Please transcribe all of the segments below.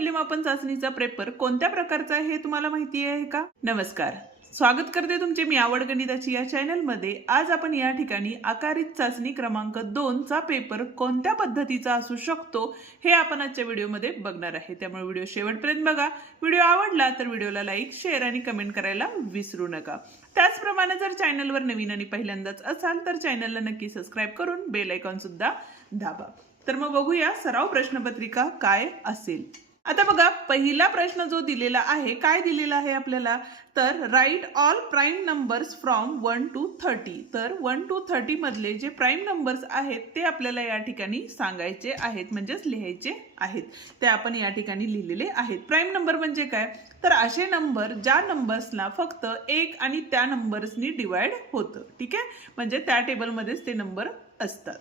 मूल्यमापन चाचणीचा पेपर कोणत्या प्रकारचा आहे हे तुम्हाला माहिती आहे का? नमस्कार. स्वागत करते तुमचे मी आवड गणिताची या चॅनलमध्ये आज आपण या ठिकाणी आकारित चाचणी क्रमांक दोन चा पेपर कोणत्या पद्धतीचा असू शकतो हे आपण आजच्या व्हिडिओमध्ये बघणार आहे. त्यामुळे व्हिडिओ शेवटपर्यंत बघा. व्हिडिओ आवडला तर व्हिडिओला लाईक शेअर आणि कमेंट करायला विसरू नका. त्याचप्रमाणे जर चॅनलवर नवीन आणि पहिल्यांदाच असाल तर चॅनलला नक्की सबस्क्राईब करून बेल आयकॉन सुद्धा दाबा. तर मग बघूया सराव प्रश्नपत्रिका काय असेल. आता बघा पहिला प्रश्न जो दिलेला आहे काय दिलेला आहे आपल्याला? तर write all prime numbers from one to thirty तर वन टू थर्टी मधले जे प्राईम नंबर्स आहेत ते आपल्याला या ठिकाणी सांगायचे आहेत म्हणजेच लिहायचे आहेत. ते आपण या ठिकाणी लिहिलेले आहेत. प्राईम नंबर म्हणजे काय? तर असे नंबर ज्या नंबर्सला फक्त एक आणि त्या नंबर्सनी डिवाइड होतं. ठीक आहे? म्हणजे त्या टेबलमध्येच ते नंबर असतात.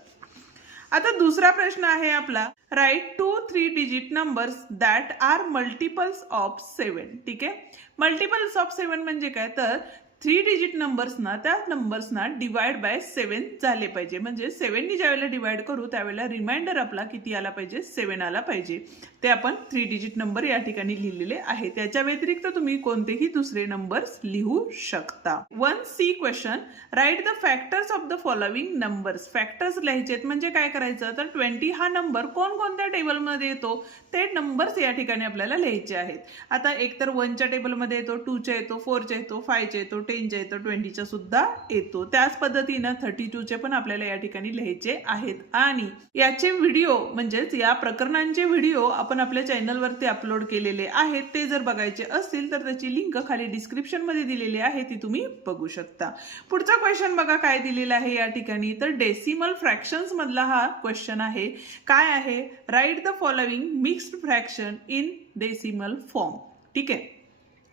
आता दुसरा प्रश्न आहे आपला. Write two three digit numbers that are multiples of seven ठीक आहे? मल्टिपल्स ऑफ सेवन म्हणजे काय? तर थ्री डिजिट नंबर्सना त्या नंबर्सना डिवाइड बाय सेवन झाले पाहिजे. म्हणजे सेवननी ज्यावेळेला डिवाइड करू त्यावेळेला रिमाइंडर आपला किती आला पाहिजे? सेवन आला पाहिजे. ते आपण थ्री डिजिट नंबर या ठिकाणी लिहिलेले आहे. त्याच्या व्यतिरिक्त तुम्ही कोणतेही दुसरे नंबर्स लिहू शकता. One C question write the factors of the following numbers factors लिहायचे म्हणजे काय करायचं? तर ट्वेंटी हा नंबर कोणकोणत्या टेबलमध्ये येतो? ते नंबर्स या ठिकाणी आपल्याला लिहायचे आहेत. आता एक तर वनच्या टेबलमध्ये येतो टूच्या येतो फोरच्या येतो फायच्या येतो टेनच्या येतो? ट्वेंटीच्या सुद्धा येतो. त्याच पद्धतीनं थर्टी टूचे पण आपल्याला या ठिकाणी लिहायचे आहेत. आणि याचे व्हिडिओ म्हणजेच या प्रकरणांचे व्हिडिओ आपण आपल्या चॅनलवरती अपलोड केलेले आहेत. ते जर बघायचे असतील तर त्याची लिंक खाली डिस्क्रिप्शनमध्ये दिलेली आहे. ती तुम्ही बघू शकता. पुढचा क्वेश्चन बघा काय दिलेला आहे या ठिकाणी. तर डेसिमल फ्रॅक्शन्स मधला हा क्वेश्चन आहे. काय आहे? Write the following mixed fraction in decimal form ठीक आहे?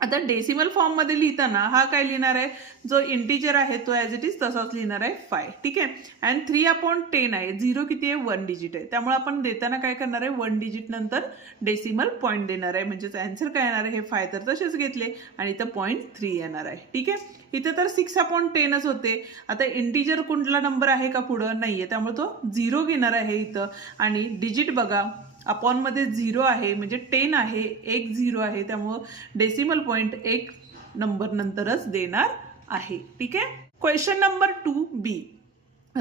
आता डेसिमल फॉर्ममध्ये लिहिताना हा काय लिहिणार आहे? जो इंटीजर आहे तो ॲज इट इज तसाच लिहिणार आहे फाय ठीक आहे? अँड थ्री अपॉन टेन आहे. झिरो किती आहे? वन डिजिट आहे. त्यामुळे आपण देताना काय करणार आहे? वन डिजिट नंतर डेसिमल पॉईंट देणार आहे. म्हणजेच अँसर काय येणार आहे? हे फाय तर तसेच घेतले. आणि इथं पॉईंट थ्री येणार आहे. ठीक आहे? इथं तर सिक्स अपॉन टेनच होते. आता इंटीजर कुठला नंबर आहे का पुढं? नाही आहे त्यामुळे तो झिरो घेणार आहे इथं. आणि डिजिट बघा. अपॉनमध्ये झिरो आहे म्हणजे टेन आहे एक झिरो आहे त्यामुळं डेसिमल पॉईंट एक नंबर नंतरच देणार आहे. ठीक आहे? Question number two B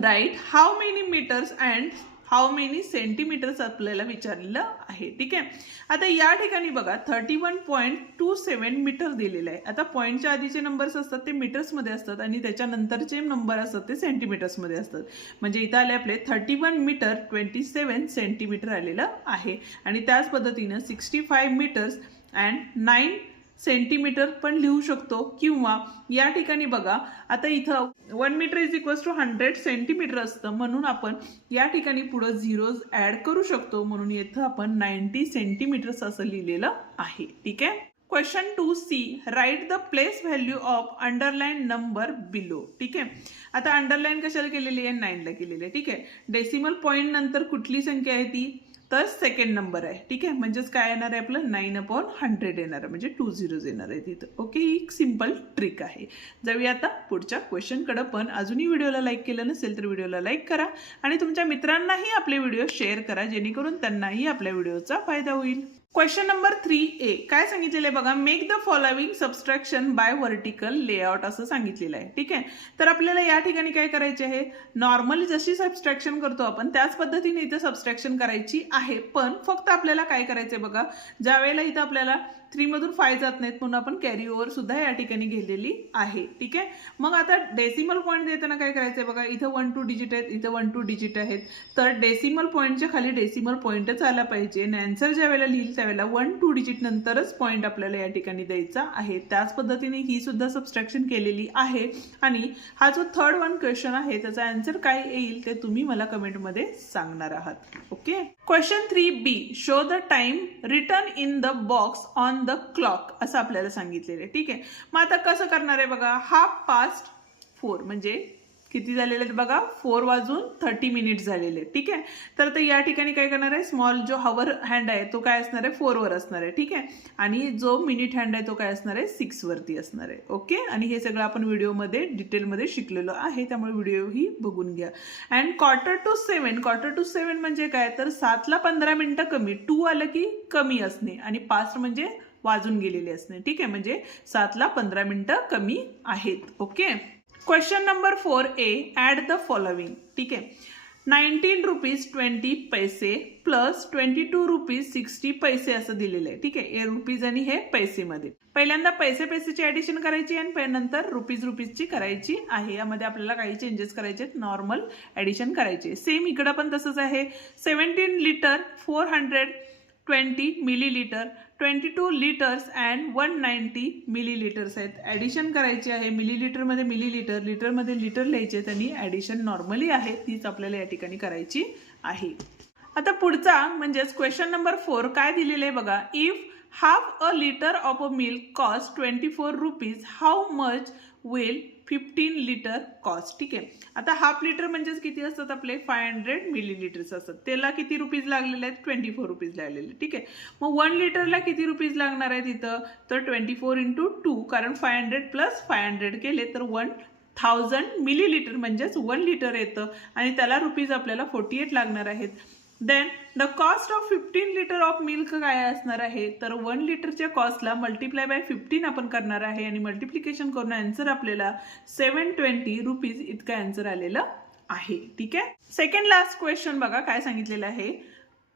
write how many metres and how many centimetres आपल्याला विचारलेलं आहे. ठीक आहे? आता या ठिकाणी बघा thirty one point two seven metre दिलेलं आहे. आता पॉईंटच्या आधीचे नंबर्स असतात ते मीटर्समध्ये असतात आणि त्याच्यानंतरचे नंबर असतात ते सेंटीमीटर्समध्ये असतात. म्हणजे इथं आले आपले thirty one metre twenty seven centimetre आलेलं आहे. आणि त्याच पद्धतीनं sixty five metres and nine centimetre पण लिहू शकतो किंवा या ठिकाणी बघा आता इथं one metre is equals to hundred centimetre असतं. म्हणून आपण या ठिकाणी पुढं झिरोज ऍड करू शकतो. म्हणून इथं आपण नाईन्टी सेंटीमीटर्स असं लिहिलेलं आहे. ठीक आहे? Question two C write the place value of underline number below ठीक आहे? आता अंडरलाईन कशाला केलेली आहे? नाईनला केलेली आहे. ठीक आहे? डेसिमल पॉईंट नंतर कुठली संख्या आहे ती? तर सेकंड नंबर आहे. ठीक आहे? म्हणजेच काय येणार आहे आपलं? नाईन अपॉन हंड्रेड येणार आहे. म्हणजे टू झिरोज येणार आहे तिथं. ओके ही एक सिंपल ट्रिक आहे. जाऊया आता पुढच्या क्वेश्चनकडं पण अजूनही व्हिडिओला लाईक केलं नसेल तर व्हिडिओला लाईक करा. आणि तुमच्या मित्रांनाही आपले व्हिडिओ शेअर करा. जेणेकरून त्यांनाही आपल्या व्हिडिओचा फायदा होईल. क्वेश्चन नंबर थ्री ए काय सांगितलेलं आहे बघा? Make the following subtraction by vertical layout असं सांगितलेलं आहे. ठीक आहे? तर आपल्याला या ठिकाणी काय करायचे आहे? नॉर्मली जशी सबस्ट्रॅक्शन करतो आपण त्याच पद्धतीने इथं सबस्ट्रॅक्शन करायची आहे. पण फक्त आपल्याला काय करायचं आहे बघा? ज्या वेळेला इथं आपल्याला थ्रीमधून फाय जात नाहीत म्हणून आपण कॅरी ओव्हर सुद्धा या ठिकाणी घेतलेली आहे. ठीक आहे? मग आता डेसिमल पॉईंट देताना काय करायचं आहे बघा? इथं वन टू डिजिट आहेत इथं वन टू डिजिट आहेत. तर डेसिमल पॉईंटच्या खाली डेसिमल पॉईंटच आला पाहिजे. आणि आन्सर ज्या वेळेला लिहिल त्यावेळेला वन टू डिजिट नंतरच पॉईंट आपल्याला या ठिकाणी द्यायचा आहे. त्याच पद्धतीने ही सुद्धा सबस्ट्रॅक्शन केलेली आहे. आणि हा जो थर्ड वन क्वेश्चन आहे त्याचा आन्सर काय येईल ते तुम्ही मला कमेंटमध्ये सांगणार आहात. Okay question three B show the time written in the box on the clock असं आपल्याला सांगितलेलं आहे. ठीक आहे? मग आता कसं करणार आहे बघा? हाफ पास्ट फोर म्हणजे किती झालेले आहेत बघा? फोर वाजून थर्टी मिनिट झालेले ठीक आहे? तर आता या ठिकाणी काय करणार आहे? स्मॉल जो हवर हँड आहे तो काय असणार आहे? फोरवर असणार आहे. ठीक आहे? आणि जो मिनिट हँड आहे तो काय असणार आहे? सिक्सवरती असणार आहे. ओके आणि हे सगळं आपण व्हिडिओमध्ये डिटेलमध्ये शिकलेलो आहे. त्यामुळे व्हिडिओ ही बघून घ्या. And quarter to seven quarter to seven म्हणजे काय? तर सातला पंधरा मिनटं कमी. टू आलं की कमी असणे. आणि पाच म्हणजे वाजून गेलेले असणे. ठीक आहे? म्हणजे सातला पंधरा मिनिटं कमी आहेत. Okay? Question number four A add the following ठीक आहे? Nineteen rupees twenty paise plus twenty two rupees sixty paise असं दिलेलं आहे. ठीक आहे? हे रुपीज आणि हे पैसेमध्ये. पहिल्यांदा पैसे पैसेची ॲडिशन करायची आणि नंतर रुपीज रुपीजची करायची आहे. यामध्ये आपल्याला काही चेंजेस करायचे आहेत. नॉर्मल ॲडिशन करायचे सेम इकडं पण तसंच आहे. Seventeen litre four hundred twenty millilitre twenty two litres and one ninety millilitres आहेत. ॲडिशन करायची आहे मिलीलिटरमध्ये मिलीलिटर लिटरमध्ये लिटर लिहायचे आहेत आणि ॲडिशन नॉर्मली आहे तीच आपल्याला या ठिकाणी करायची आहे. आता पुढचा म्हणजेच क्वेश्चन नंबर फोर काय दिलेलं आहे बघा? If half a litre of a milk cost twenty four rupees how much will fifteen litre cost ठीक आहे? आता हाफ लिटर म्हणजेच किती असतात आपले? फाय हंड्रेड मिली लिटर्स असतात. त्याला किती रुपीज लागलेले आहेत? ट्वेंटी फोर रुपीज लागलेले ठीक आहे? मग वन लिटरला किती रुपीज लागणार आहेत इथं? तर ट्वेंटी फोर इंटू टू कारण five hundred plus five hundred केले तर वन थाउजंड मिली लिटर म्हणजेच वन लिटर येतं. आणि त्याला रुपीज आपल्याला फोर्टी एट लागणार आहेत. Then the cost of fifteen litre of milk काय असणार आहे? तर वन लिटरच्या कॉस्टला मल्टिप्लाय बाय फिफ्टीन आपण करणार आहे आणि मल्टिप्लिकेशन करून आन्सर आपल्याला सेवन ट्वेंटी रुपीज इतकं आन्सर आलेलं आहे. ठीक आहे? सेकंड लास्ट क्वेश्चन बघा काय सांगितलेलं आहे?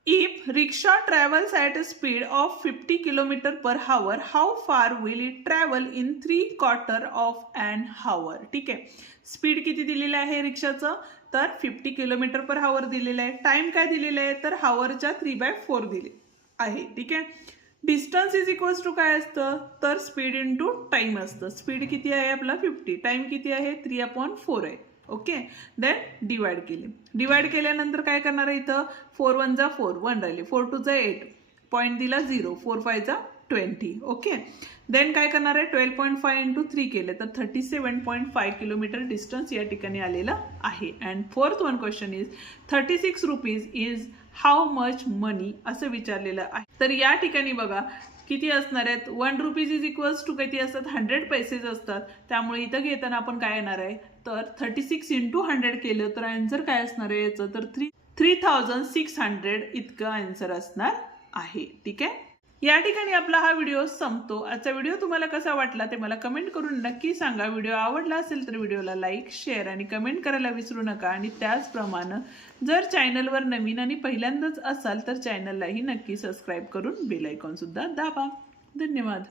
If rickshaw travels at a speed of fifty kilometre per hour how far will it travel in three quarter of and hour ठीक आहे. स्पीड किती दिलेलं आहे रिक्षाचं तर फिफ्टी किलोमीटर पर हावर दिलेलं आहे. टाईम काय दिलेलं आहे? तर हावरच्या थ्री बाय फोर दिले आहे. ठीक आहे. डिस्टन्स इज इक्वल्स टू काय असतं? तर स्पीड इन टू टाईम असतं. स्पीड किती आहे आपला? फिफ्टी टाईम किती आहे? थ्री अपॉन फोर आहे. ओके? देन डिवाइड केले. डिवाइड केल्यानंतर काय करणार आहे इथं? फोर वन जा फोर वन राहिले. फोर टू एट पॉईंट दिला झिरो फोर फायचा ट्वेंटी ओके? देन काय करणार आहे? Twelve point five into three केले. तर thirty seven point five kilometre distance या ठिकाणी आलेलं आहे. And fourth one question is thirty six rupees is how much money असं विचारलेलं आहे. तर या ठिकाणी बघा किती असणार आहेत? One rupees is equals to किती असतात? हंड्रेड पैसेज असतात. त्यामुळे इथं घेताना आपण काय येणार आहे? तर थर्टी सिक्स इंटू हंड्रेड केलं तर आन्सर काय असणार आहे? याचं? तर three three thousand six hundred इतकं आन्सर असणार आहे. ठीक आहे? या ठिकाणी आपला हा व्हिडिओ संपतो. आजचा व्हिडिओ तुम्हाला कसा वाटला ते मला कमेंट करून नक्की सांगा. व्हिडिओ आवडला असेल तर व्हिडिओला लाईक शेअर आणि कमेंट करायला विसरू नका. आणि त्याचप्रमाणे जर चॅनलवर नवीन आणि पहिल्यांदाच असाल तर चॅनललाही नक्की सबस्क्राईब करून बेल सुद्धा दाबा. धन्यवाद.